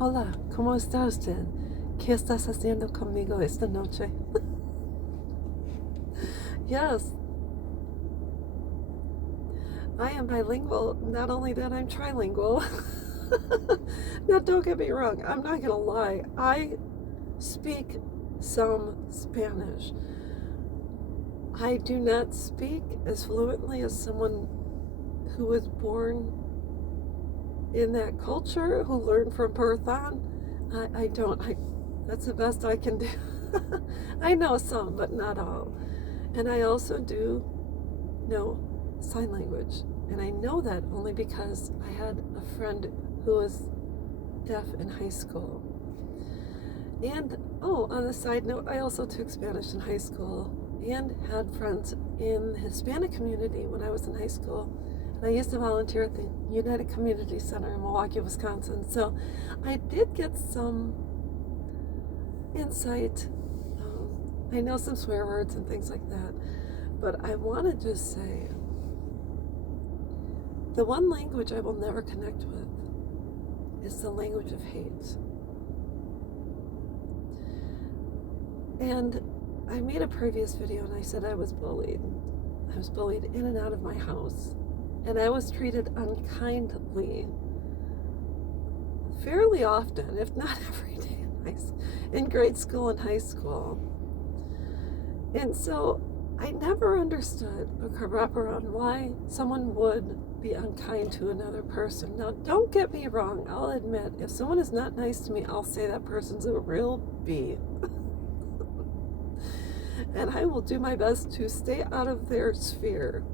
Hola, ¿cómo está usted? ¿Qué estás haciendo conmigo esta noche? Yes, I am bilingual. Not only that, I'm trilingual. Now, don't get me wrong. I'm not going to lie. I speak some Spanish. I do not speak as fluently as someone who was born in that culture, who learned from birth on. I don't. That's the best I can do. I know some, but not all. And I also do know sign language. And I know that only because I had a friend who was deaf in high school. And, on a side note, I also took Spanish in high school and had friends in the Hispanic community when I was in high school. And I used to volunteer at the United Community Center in Milwaukee, Wisconsin. So I did get some insight. I know some swear words and things like that. But I want to just say, the one language I will never connect with is the language of hate. And I made a previous video and I said I was bullied. I was bullied in and out of my house. And I was treated unkindly fairly often, if not every day, in grade school and high school. And so I never understood or could wrap around why someone would be unkind to another person. Now, don't get me wrong. I'll admit, if someone is not nice to me, I'll say that person's a real B. And I will do my best to stay out of their sphere.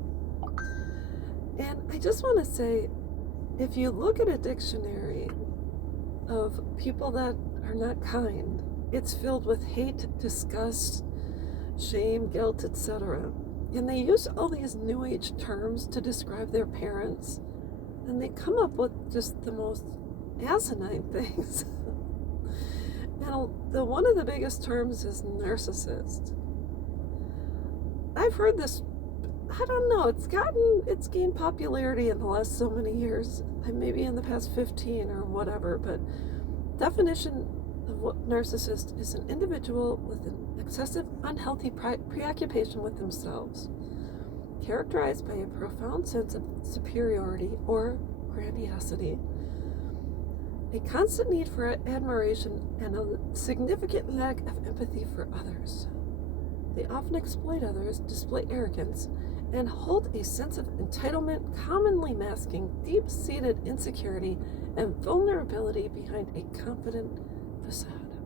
And I just want to say, if you look at a dictionary of people that are not kind, it's filled with hate, disgust, shame, guilt, etc. And they use all these new age terms to describe their parents, and they come up with just the most asinine things. And one of the biggest terms is narcissist. I've heard this, I don't know, it's gained popularity in the last so many years, maybe in the past 15 or whatever, but definition of what narcissist is: an individual with an excessive, unhealthy preoccupation with themselves, characterized by a profound sense of superiority or grandiosity, a constant need for admiration, and a significant lack of empathy for others. They often exploit others, display arrogance, and hold a sense of entitlement, commonly masking deep-seated insecurity and vulnerability behind a confident facade.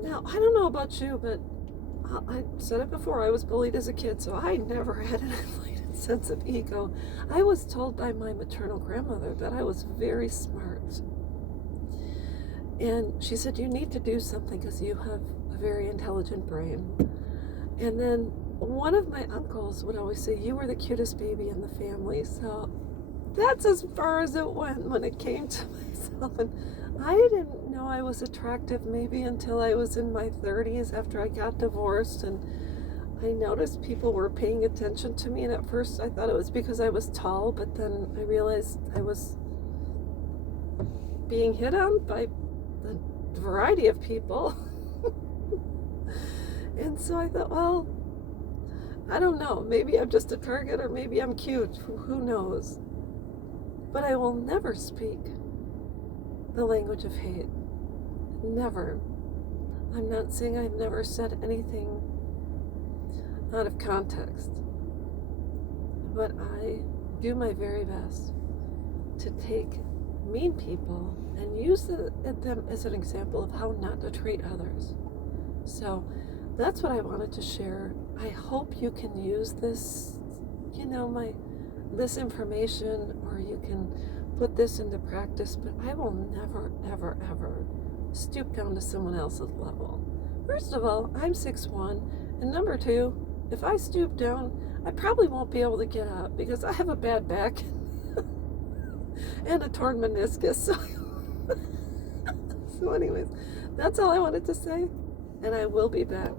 Now, I don't know about you, but I said it before, I was bullied as a kid, so I never had an inflated sense of ego. I was told by my maternal grandmother that I was very smart. And she said, you need to do something because you have a very intelligent brain. And then one of my uncles would always say, you were the cutest baby in the family. So that's as far as it went when it came to myself. And I didn't know I was attractive maybe until I was in my 30s after I got divorced. And I noticed people were paying attention to me. And at first I thought it was because I was tall, but then I realized I was being hit on by a variety of people. And so I thought, well, I don't know, maybe I'm just a target, or maybe I'm cute, who knows. But I will never speak the language of hate. Never. I'm not saying I've never said anything out of context, but I do my very best to take mean people and use them as an example of how not to treat others. So that's what I wanted to share. I hope you can use this, this information, or you can put this into practice, but I will never, ever, ever stoop down to someone else's level. First of all, I'm 6'1", and number two, if I stoop down, I probably won't be able to get up because I have a bad back and a torn meniscus. So anyways, that's all I wanted to say, and I will be back.